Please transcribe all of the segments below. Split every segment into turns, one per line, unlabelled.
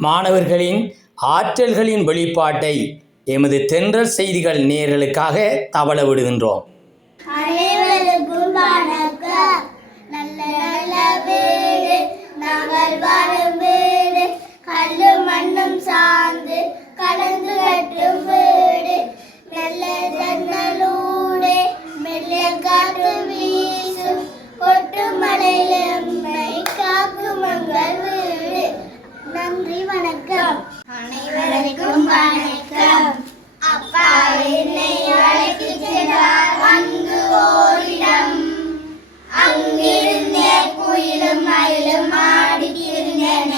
மாணவர்களின் ஆற்றல்களின் வெளிப்பாட்டை எமது தென்றல் செய்திகள் நேர்களுக்காக தவள விடுகின்றோம்
நல்ல மயிலும் ஆடி திருந்தன.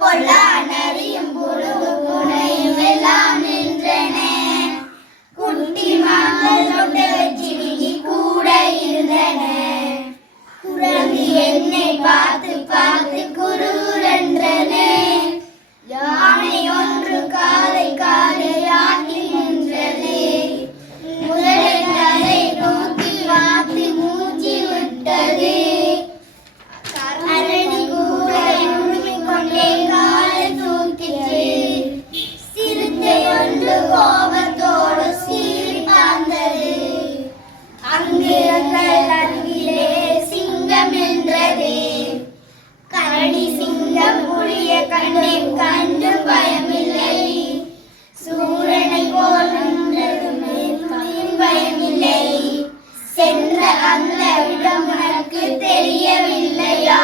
கொல்லா நரியும் புழுகு புனையும் எல்லாம் நின்றன. குட்டி மாங்கள் கொண்டு வச்சிருக்கி கூட இருந்தன. குரங்கு என்னை பார்த்து பார்த்து அந்த இடம் உனக்கு தெரியவில்லையா?